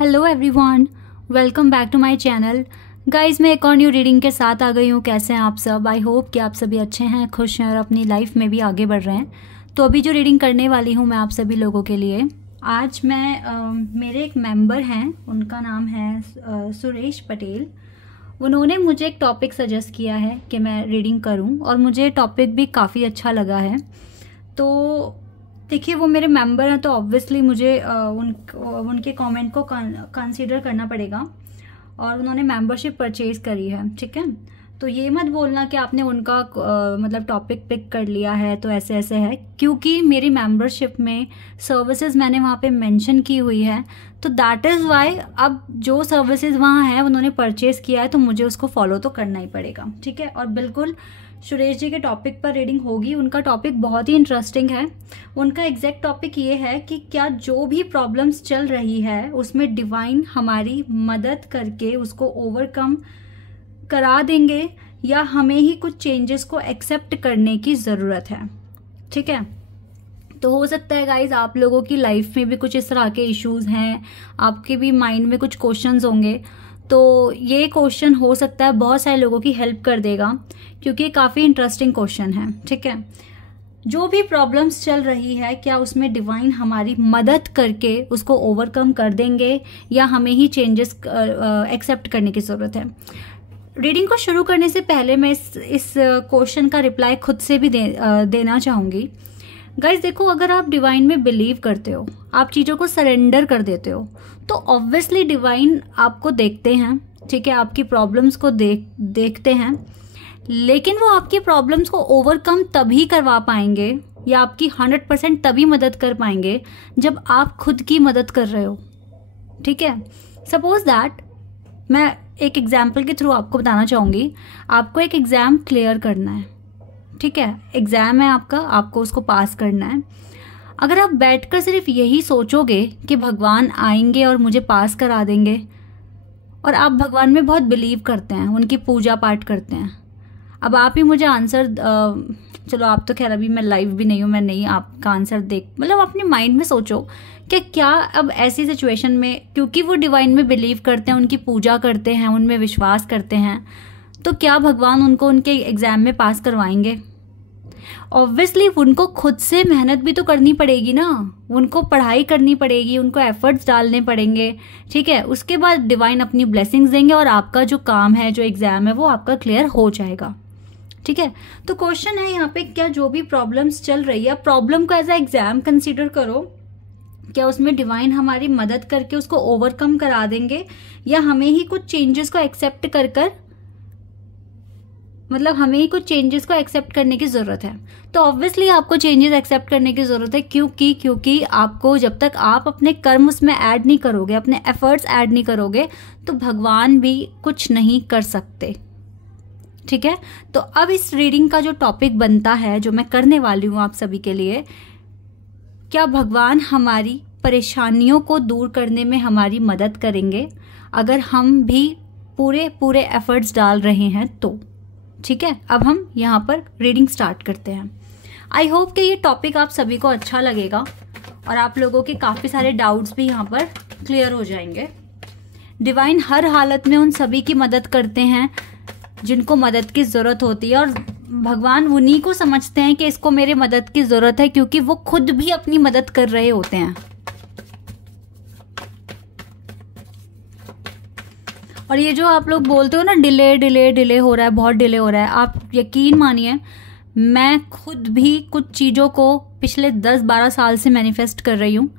Hello everyone, welcome back to my channel. Guys, मैं एक और न्यू रीडिंग के साथ आ गई हूँ। कैसे हैं आप सब? आई होप कि आप सभी अच्छे हैं, खुश हैं और अपनी लाइफ में भी आगे बढ़ रहे हैं। तो अभी जो रीडिंग करने वाली हूँ मैं आप सभी लोगों के लिए, आज मैं मेरे एक मेंबर हैं, उनका नाम है सुरेश पटेल। उन्होंने मुझे एक टॉपिक सजेस्ट किया है कि मैं रीडिंग करूं और मुझे टॉपिक भी काफ़ी अच्छा लगा है। तो देखिए, वो मेरे मेंबर हैं तो ऑब्वियसली मुझे उनके कमेंट को कंसीडर करना पड़ेगा और उन्होंने मेंबरशिप परचेज करी है, ठीक है। तो ये मत बोलना कि आपने उनका मतलब टॉपिक पिक कर लिया है तो ऐसे ऐसे है, क्योंकि मेरी मेंबरशिप में सर्विसेज मैंने वहाँ पे मेंशन की हुई है। तो दैट इज़ वाई अब जो सर्विसेज वहाँ है उन्होंने परचेज किया है तो मुझे उसको फॉलो तो करना ही पड़ेगा, ठीक है। और बिल्कुल सुरेश जी के टॉपिक पर रीडिंग होगी। उनका टॉपिक बहुत ही इंटरेस्टिंग है। उनका एग्जैक्ट टॉपिक ये है कि क्या जो भी प्रॉब्लम्स चल रही है उसमें डिवाइन हमारी मदद करके उसको ओवरकम करा देंगे या हमें ही कुछ चेंजेस को एक्सेप्ट करने की ज़रूरत है, ठीक है। तो हो सकता है गाइज आप लोगों की लाइफ में भी कुछ इस तरह के इश्यूज हैं, आपके भी माइंड में कुछ क्वेश्चंस होंगे। तो ये क्वेश्चन हो सकता है बहुत सारे लोगों की हेल्प कर देगा, क्योंकि ये काफ़ी इंटरेस्टिंग क्वेश्चन है, ठीक है। जो भी प्रॉब्लम्स चल रही है, क्या उसमें डिवाइन हमारी मदद करके उसको ओवरकम कर देंगे या हमें ही चेंजेस एक्सेप्ट करने की ज़रूरत है। रीडिंग को शुरू करने से पहले मैं इस क्वेश्चन का रिप्लाई खुद से भी देना चाहूँगी। गाइज देखो, अगर आप डिवाइन में बिलीव करते हो, आप चीज़ों को सरेंडर कर देते हो, तो ऑब्वियसली डिवाइन आपको देखते हैं, ठीक है, आपकी प्रॉब्लम्स को देखते हैं। लेकिन वो आपकी प्रॉब्लम्स को ओवरकम तभी करवा पाएंगे या आपकी 100% तभी मदद कर पाएंगे जब आप खुद की मदद कर रहे हो, ठीक है। सपोज दैट मैं एक एग्जाम्पल के थ्रू आपको बताना चाहूँगी। आपको एक एग्ज़ाम क्लियर करना है, ठीक है, एग्ज़ाम है आपका, आपको उसको पास करना है। अगर आप बैठकर सिर्फ यही सोचोगे कि भगवान आएंगे और मुझे पास करा देंगे, और आप भगवान में बहुत बिलीव करते हैं, उनकी पूजा पाठ करते हैं, अब आप ही मुझे आंसर चलो आप तो खैर अभी मैं लाइव भी नहीं हूँ, मैं नहीं आपका आंसर मतलब अपने माइंड में सोचो कि क्या अब ऐसी सिचुएशन में, क्योंकि वो डिवाइन में बिलीव करते हैं, उनकी पूजा करते हैं, उनमें विश्वास करते हैं, तो क्या भगवान उनको उनके एग्ज़ाम में पास करवाएंगे? ऑब्वियसली उनको खुद से मेहनत भी तो करनी पड़ेगी ना, उनको पढ़ाई करनी पड़ेगी, उनको एफर्ट्स डालने पड़ेंगे, ठीक है। उसके बाद डिवाइन अपनी ब्लेसिंग्स देंगे और आपका जो काम है, जो एग्ज़ाम है, वो आपका क्लियर हो जाएगा, ठीक है। तो क्वेश्चन है यहाँ पे, क्या जो भी प्रॉब्लम्स चल रही है, प्रॉब्लम को एज अ एग्जाम कंसीडर करो, क्या उसमें डिवाइन हमारी मदद करके उसको ओवरकम करा देंगे या हमें ही कुछ चेंजेस को एक्सेप्ट कर मतलब हमें ही कुछ चेंजेस को एक्सेप्ट करने की ज़रूरत है। तो ऑब्वियसली आपको चेंजेस एक्सेप्ट करने की ज़रूरत है, क्योंकि आपको जब तक आप अपने कर्म उसमें ऐड नहीं करोगे, अपने एफर्ट्स ऐड नहीं करोगे, तो भगवान भी कुछ नहीं कर सकते, ठीक है। तो अब इस रीडिंग का जो टॉपिक बनता है, जो मैं करने वाली हूँ आप सभी के लिए, क्या भगवान हमारी परेशानियों को दूर करने में हमारी मदद करेंगे अगर हम भी पूरे एफर्ट्स डाल रहे हैं तो, ठीक है। अब हम यहाँ पर रीडिंग स्टार्ट करते हैं। आई होप कि ये टॉपिक आप सभी को अच्छा लगेगा और आप लोगों के काफ़ी सारे डाउट्स भी यहाँ पर क्लियर हो जाएंगे। डिवाइन हर हालत में उन सभी की मदद करते हैं जिनको मदद की ज़रूरत होती है, और भगवान उन्हीं को समझते हैं कि इसको मेरे मदद की ज़रूरत है, क्योंकि वो खुद भी अपनी मदद कर रहे होते हैं। और ये जो आप लोग बोलते हो ना, डिले हो रहा है, बहुत डिले हो रहा है, आप यकीन मानिए मैं खुद भी कुछ चीज़ों को पिछले 10-12 साल से मैनिफेस्ट कर रही हूँ,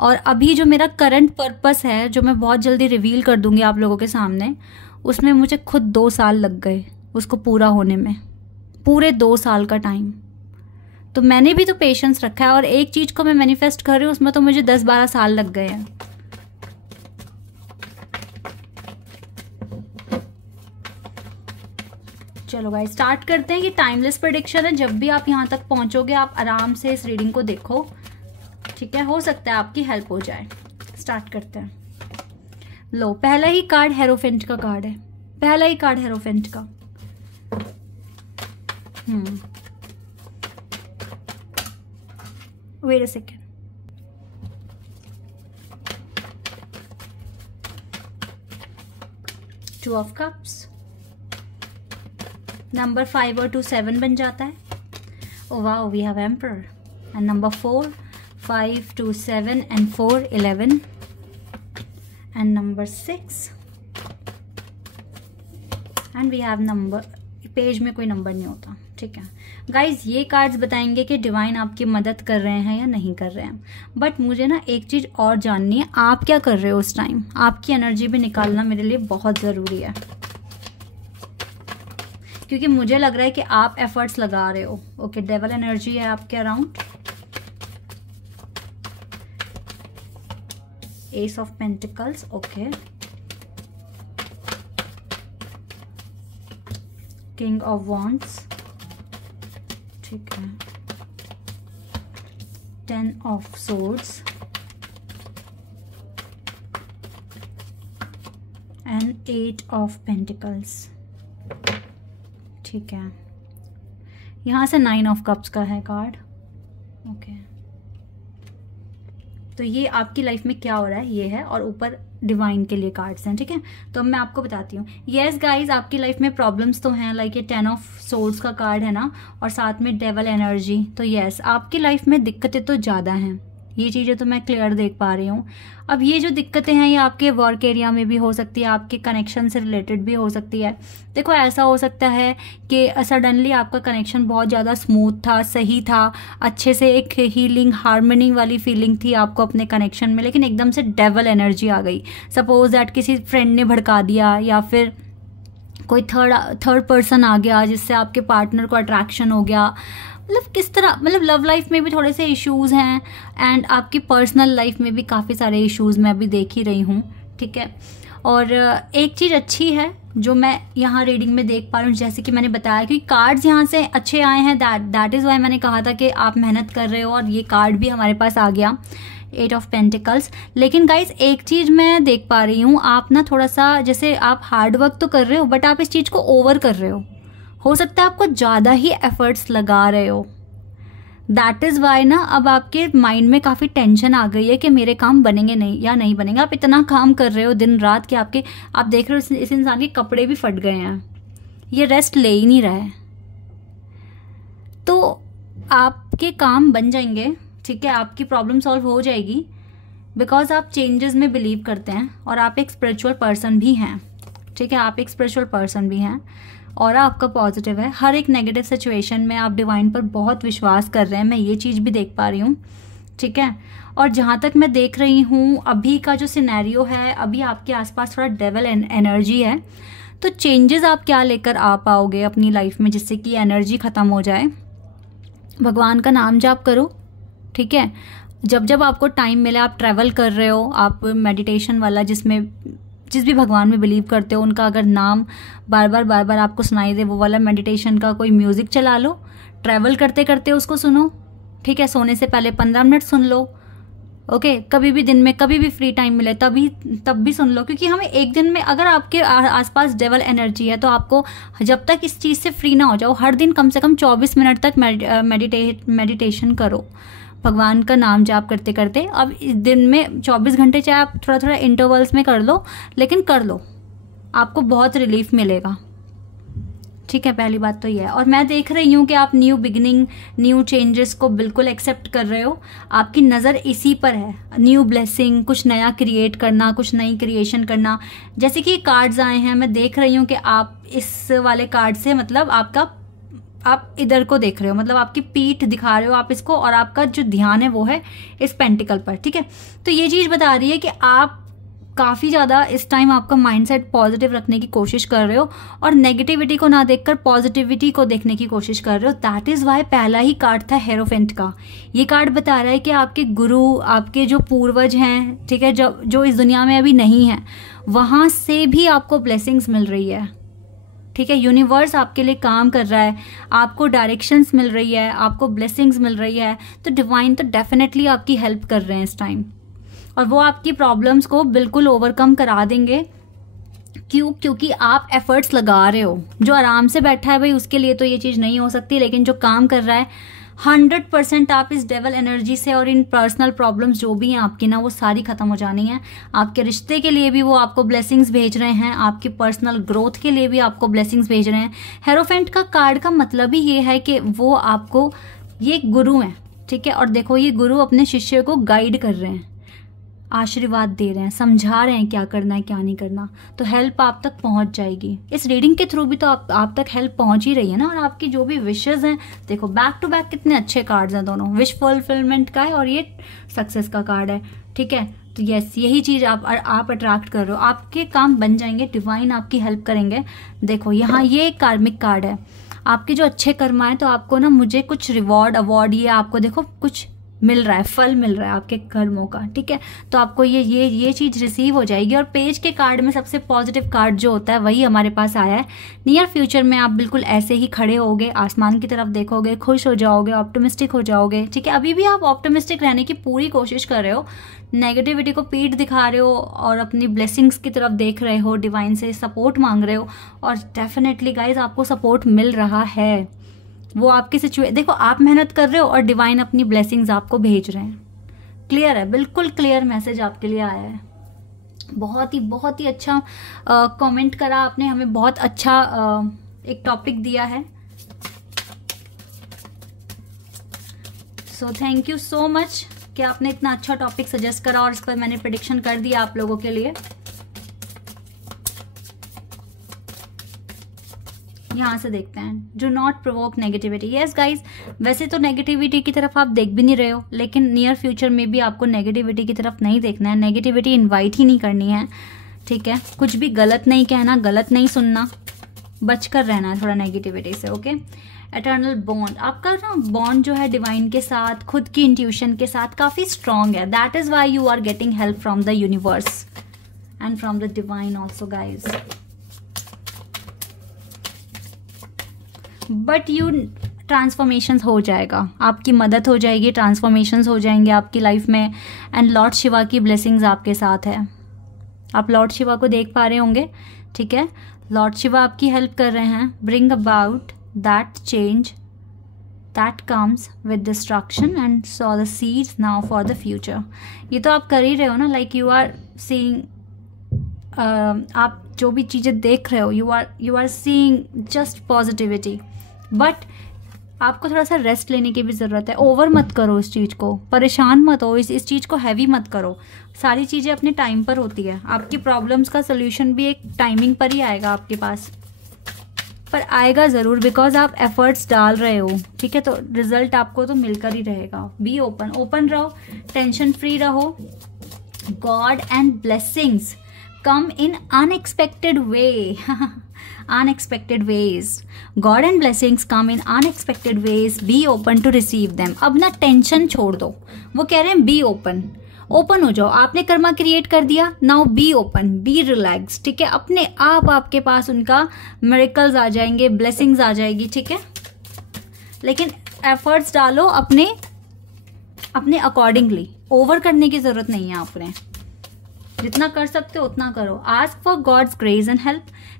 और अभी जो मेरा करंट पर्पस है, जो मैं बहुत जल्दी रिवील कर दूंगी आप लोगों के सामने, उसमें मुझे खुद 2 साल लग गए उसको पूरा होने में, पूरे 2 साल का टाइम। तो मैंने भी तो पेशेंस रखा है, और एक चीज़ को मैं मैनिफेस्ट कर रही हूँ उसमें तो मुझे 10-12 साल लग गए हैं। चलो गाइस, स्टार्ट करते हैं। ये टाइमलेस प्रेडिक्शन है, जब भी आप यहाँ तक पहुँचोगे आप आराम से इस रीडिंग को देखो, ठीक है, हो सकता है आपकी हेल्प हो जाए। स्टार्ट करते हैं। लो, पहला ही कार्ड हेरोफेंट का कार्ड है, पहला ही कार्ड हेरोफेंट का। Wait a second. 2 of cups, number 5 और 2 7 बन जाता है। Oh wow, we have emperor and number 4, 5 2 7 and 4 11 and number 6 and we have number, page में कोई नंबर नहीं होता, ठीक है गाइज। ये कार्ड्स बताएंगे कि डिवाइन आपकी मदद कर रहे हैं या नहीं कर रहे हैं। बट मुझे ना एक चीज़ और जाननी है, आप क्या कर रहे हो उस टाइम, आपकी एनर्जी भी निकालना मेरे लिए बहुत ज़रूरी है, क्योंकि मुझे लग रहा है कि आप एफर्ट्स लगा रहे हो। ओके, डेवल एनर्जी है आपके around, S of pentacles, okay, king of wands, ठीक है, 10 of swords and 8 of pentacles, ठीक है। यहाँ से 9 ऑफ कप्स का है कार्ड, ओके। तो ये आपकी लाइफ में क्या हो रहा है ये है, और ऊपर डिवाइन के लिए कार्ड्स हैं, ठीक है। तो अब मैं आपको बताती हूँ। यस गाइज, आपकी लाइफ में प्रॉब्लम्स तो हैं, लाइक ये 10 ऑफ सोर्ड्स का कार्ड है ना, और साथ में डेवल एनर्जी। तो यस, आपकी लाइफ में दिक्कतें तो ज़्यादा हैं, ये चीज़ें तो मैं क्लियर देख पा रही हूँ। अब ये जो दिक्कतें हैं ये आपके वर्क एरिया में भी हो सकती है, आपके कनेक्शन से रिलेटेड भी हो सकती है। देखो, ऐसा हो सकता है कि सडनली आपका कनेक्शन बहुत ज़्यादा स्मूथ था, सही था, अच्छे से एक हीलिंग हार्मनी वाली फीलिंग थी आपको अपने कनेक्शन में, लेकिन एकदम से डेवल एनर्जी आ गई। सपोज दैट किसी फ्रेंड ने भड़का दिया, या फिर कोई थर्ड पर्सन आ गया जिससे आपके पार्टनर को अट्रैक्शन हो गया। मतलब किस तरह, मतलब लव लाइफ में भी थोड़े से इश्यूज हैं, एंड आपकी पर्सनल लाइफ में भी काफ़ी सारे इश्यूज मैं अभी देख ही रही हूँ, ठीक है। और एक चीज़ अच्छी है जो मैं यहाँ रीडिंग में देख पा रही हूँ, जैसे कि मैंने बताया कि कार्ड्स यहाँ से अच्छे आए हैं, दैट इज़ वाई मैंने कहा था कि आप मेहनत कर रहे हो, और ये कार्ड भी हमारे पास आ गया, 8 ऑफ पेंटिकल्स। लेकिन गाइज एक चीज़ मैं देख पा रही हूँ, आप ना थोड़ा सा, जैसे आप हार्ड वर्क तो कर रहे हो, बट आप इस चीज़ को ओवर कर रहे हो सकता है आपको ज़्यादा ही एफर्ट्स लगा रहे हो। दैट इज़ वाई ना अब आपके माइंड में काफ़ी टेंशन आ गई है कि मेरे काम बनेंगे नहीं या नहीं बनेंगे। आप इतना काम कर रहे हो दिन रात कि आप देख रहे हो इस इंसान के कपड़े भी फट गए हैं, ये रेस्ट ले ही नहीं रहा है। तो आपके काम बन जाएंगे, ठीक है, आपकी प्रॉब्लम सॉल्व हो जाएगी, बिकॉज आप चेंजेस में बिलीव करते हैं, और आप एक स्पिरिचुअल पर्सन भी हैं, ठीक है, आप एक स्पिरिचुअल पर्सन भी हैं, और आपका पॉजिटिव है। हर एक नेगेटिव सिचुएशन में आप डिवाइन पर बहुत विश्वास कर रहे हैं, मैं ये चीज़ भी देख पा रही हूँ, ठीक है। और जहाँ तक मैं देख रही हूँ अभी का जो सिनेरियो है, अभी आपके आसपास थोड़ा डेवल एनर्जी है। तो चेंजेस आप क्या लेकर आ पाओगे अपनी लाइफ में जिससे कि एनर्जी ख़त्म हो जाए? भगवान का नाम जाप करो, ठीक है। जब आपको टाइम मिले, आप ट्रैवल कर रहे हो, आप मेडिटेशन वाला जिस भी भगवान में बिलीव करते हो उनका अगर नाम बार बार आपको सुनाई दे, वो वाला मेडिटेशन का कोई म्यूज़िक चला लो, ट्रैवल करते करते उसको सुनो, ठीक है। सोने से पहले 15 मिनट सुन लो, ओके। कभी भी दिन में कभी भी फ्री टाइम मिले तब भी सुन लो, क्योंकि हमें एक दिन में, अगर आपके आसपास डेवल एनर्जी है तो आपको जब तक इस चीज़ से फ्री ना हो जाओ, हर दिन कम से कम 24 मिनट तक मेडिटेशन करो, भगवान का नाम जाप करते करते। अब इस दिन में 24 घंटे चाहे आप थोड़ा इंटरवल्स में कर लो, लेकिन कर लो, आपको बहुत रिलीफ मिलेगा, ठीक है। पहली बात तो ये है। और मैं देख रही हूँ कि आप न्यू बिगिनिंग, न्यू चेंजेस को बिल्कुल एक्सेप्ट कर रहे हो, आपकी नज़र इसी पर है, न्यू ब्लेसिंग, कुछ नया क्रिएट करना, कुछ नई क्रिएशन करना। जैसे कि कार्ड्स आए हैं, मैं देख रही हूँ कि आप इस वाले कार्ड से, मतलब आप इधर को देख रहे हो, मतलब आपकी पीठ दिखा रहे हो आप इसको, और आपका जो ध्यान है वो है इस पेंटिकल पर, ठीक है। तो ये चीज़ बता रही है कि आप काफ़ी ज़्यादा इस टाइम आपका माइंडसेट पॉजिटिव रखने की कोशिश कर रहे हो, और नेगेटिविटी को ना देखकर पॉजिटिविटी को देखने की कोशिश कर रहे हो। दैट इज़ वाई पहला ही कार्ड था हेरोफेंट का। ये कार्ड बता रहा है कि आपके गुरु, आपके जो पूर्वज हैं, ठीक है, जो इस दुनिया में अभी नहीं है, वहाँ से भी आपको ब्लेसिंग्स मिल रही है, ठीक है। यूनिवर्स आपके लिए काम कर रहा है, आपको डायरेक्शंस मिल रही है, आपको ब्लेसिंग्स मिल रही है। तो डिवाइन तो डेफिनेटली आपकी हेल्प कर रहे हैं इस टाइम, और वो आपकी प्रॉब्लम्स को बिल्कुल ओवरकम करा देंगे। क्योंकि आप एफर्ट्स लगा रहे हो। जो आराम से बैठा है भाई, उसके लिए तो ये चीज़ नहीं हो सकती, लेकिन जो काम कर रहा है 100% आप इस डेवल एनर्जी से और इन पर्सनल प्रॉब्लम्स जो भी हैं आपकी ना, वो सारी खत्म हो जानी है। आपके रिश्ते के लिए भी वो आपको ब्लेसिंग्स भेज रहे हैं, आपकी पर्सनल ग्रोथ के लिए भी आपको ब्लेसिंग्स भेज रहे हैं। हेरोफेंट का कार्ड का मतलब ही ये है कि वो आपको, ये गुरु हैं, ठीक है। और देखो ये गुरु अपने शिष्य को गाइड कर रहे हैं, आशीर्वाद दे रहे हैं, समझा रहे हैं क्या करना है क्या नहीं करना। तो हेल्प आप तक पहुंच जाएगी। इस रीडिंग के थ्रू भी तो आप तक हेल्प पहुंच ही रही है ना। और आपकी जो भी विशेस हैं, देखो बैक टू बैक कितने अच्छे कार्ड्स हैं दोनों, विश फुलफिलमेंट का है और ये सक्सेस का कार्ड है, ठीक है। तो यस, यही चीज आप अट्रैक्ट कर रहे हो, आपके काम बन जाएंगे, डिवाइन आपकी हेल्प करेंगे। देखो यहाँ ये कार्मिक कार्ड है, आपके जो अच्छे कर्म आए तो आपको ना, मुझे कुछ रिवॉर्ड अवार्ड, ये आपको देखो कुछ मिल रहा है, फल मिल रहा है आपके कर्मों का, ठीक है। तो आपको ये चीज रिसीव हो जाएगी। और पेज के कार्ड में सबसे पॉजिटिव कार्ड जो होता है वही हमारे पास आया है। नियर फ्यूचर में आप बिल्कुल ऐसे ही खड़े होगे, आसमान की तरफ देखोगे, खुश हो जाओगे, ऑप्टिमिस्टिक हो जाओगे, ठीक है। अभी भी आप ऑप्टिमिस्टिक रहने की पूरी कोशिश कर रहे हो, नेगेटिविटी को पीठ दिखा रहे हो और अपनी ब्लेसिंग्स की तरफ देख रहे हो, डिवाइन से सपोर्ट मांग रहे हो। और डेफिनेटली गाइज आपको सपोर्ट मिल रहा है। वो आपकी सिचुएशन, देखो आप मेहनत कर रहे हो और डिवाइन अपनी ब्लेसिंग्स आपको भेज रहे हैं। क्लियर है, बिल्कुल क्लियर मैसेज आपके लिए आया है। बहुत ही अच्छा कमेंट करा आपने, हमें बहुत अच्छा एक टॉपिक दिया है। So thank you so much कि आपने इतना अच्छा टॉपिक सजेस्ट करा और इस पर मैंने प्रेडिक्शन कर दिया आप लोगों के लिए। यहाँ से देखते हैं, do not provoke negativity. Yes guys, वैसे तो नेगेटिविटी की तरफ आप देख भी नहीं रहे हो, लेकिन नियर फ्यूचर में भी आपको नेगेटिविटी की तरफ नहीं देखना है, नेगेटिविटी इनवाइट ही नहीं करनी है, ठीक है। कुछ भी गलत नहीं कहना, गलत नहीं सुनना, बचकर रहना है थोड़ा नेगेटिविटी से, ओके। एटर्नल बॉन्ड, आपका ना बॉन्ड जो है डिवाइन के साथ, खुद की इंट्यूशन के साथ काफी स्ट्रांग है। That is why you are getting help from the universe and from the divine also guys. But you transformations हो जाएगा, आपकी मदद हो जाएगी, ट्रांसफॉर्मेशंस हो जाएंगे आपकी लाइफ में। एंड लॉर्ड शिवा की ब्लेसिंग्स आपके साथ है। आप लॉर्ड शिवा को देख पा रहे होंगे, ठीक है। लॉर्ड शिवा आपकी हेल्प कर रहे हैं। Bring about that change that comes with destruction and saw the seeds now for the future. ये तो आप कर ही रहे हो ना, लाइक यू आर सीइंग, आप जो भी चीज़ें देख रहे हो, you are seeing just positivity. But आपको थोड़ा सा रेस्ट लेने की भी ज़रूरत है। ओवर मत करो इस चीज़ को, परेशान मत हो, इस चीज़ को हैवी मत करो। सारी चीज़ें अपने टाइम पर होती है। आपकी प्रॉब्लम्स का सोल्यूशन भी एक टाइमिंग पर ही आएगा आपके पास, पर आएगा ज़रूर, बिकॉज आप एफर्ट्स डाल रहे हो, ठीक है। तो रिजल्ट आपको तो मिलकर ही रहेगा। बी ओपन रहो, टेंशन फ्री रहो। God and blessings come in unexpected way. Unexpected ways. God and blessings come in unexpected ways. Be open to receive them. अब ना टेंशन छोड़ दो, वो कह रहे हैं बी ओपन हो जाओ। आपने कर्मा क्रिएट कर दिया, now be open, be relax, ठीक है। अपने आप आपके पास उनका मिरेकल्स आ जाएंगे, ब्लेसिंग्स आ जाएगी, ठीक है। लेकिन एफर्ट्स डालो अपने अकॉर्डिंगली, ओवर करने की जरूरत नहीं है। आपने जितना कर सकते हो उतना करो। Ask for god's grace and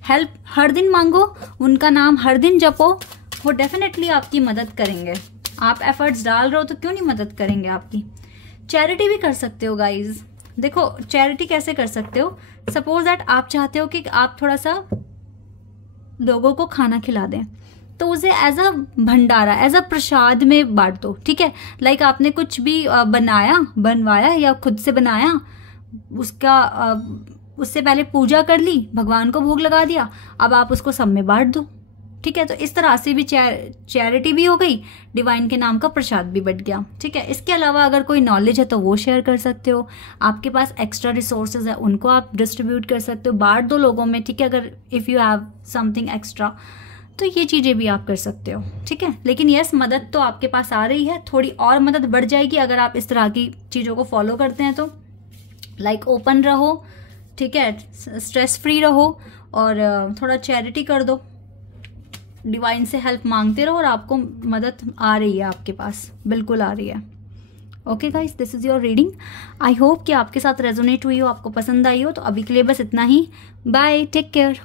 help हर दिन मांगो, उनका नाम हर दिन जपो, वो डेफिनेटली आपकी मदद करेंगे। आप एफर्ट्स डाल रहे हो तो क्यों नहीं मदद करेंगे आपकी। चैरिटी भी कर सकते हो गाइज। देखो चैरिटी कैसे कर सकते हो, सपोज दैट आप चाहते हो कि आप थोड़ा सा लोगों को खाना खिला दें, तो उसे as a Bhandara, as a प्रसाद में बांट दो, ठीक है। लाइक आपने कुछ भी बनवाया या खुद से बनाया, उससे पहले पूजा कर ली, भगवान को भोग लगा दिया, अब आप उसको सब में बांट दो, ठीक है। तो इस तरह से भी चैरिटी भी हो गई, डिवाइन के नाम का प्रसाद भी बट गया, ठीक है। इसके अलावा अगर कोई नॉलेज है तो वो शेयर कर सकते हो। आपके पास एक्स्ट्रा रिसोर्सेज है, उनको आप डिस्ट्रीब्यूट कर सकते हो, बांट दो लोगों में, ठीक है। अगर if you have something extra तो ये चीज़ें भी आप कर सकते हो, ठीक है। लेकिन यस, मदद तो आपके पास आ रही है, थोड़ी और मदद बढ़ जाएगी अगर आप इस तरह की चीज़ों को फॉलो करते हैं तो। लाइक ओपन रहो, ठीक है, स्ट्रेस फ्री रहो और थोड़ा चैरिटी कर दो, डिवाइन से हेल्प मांगते रहो और आपको मदद आ रही है, आपके पास बिल्कुल आ रही है। Okay guys, this is your reading. I hope कि आपके साथ रेजोनेट हुई हो, आपको पसंद आई हो। तो अभी के लिए बस इतना ही। Bye, take care.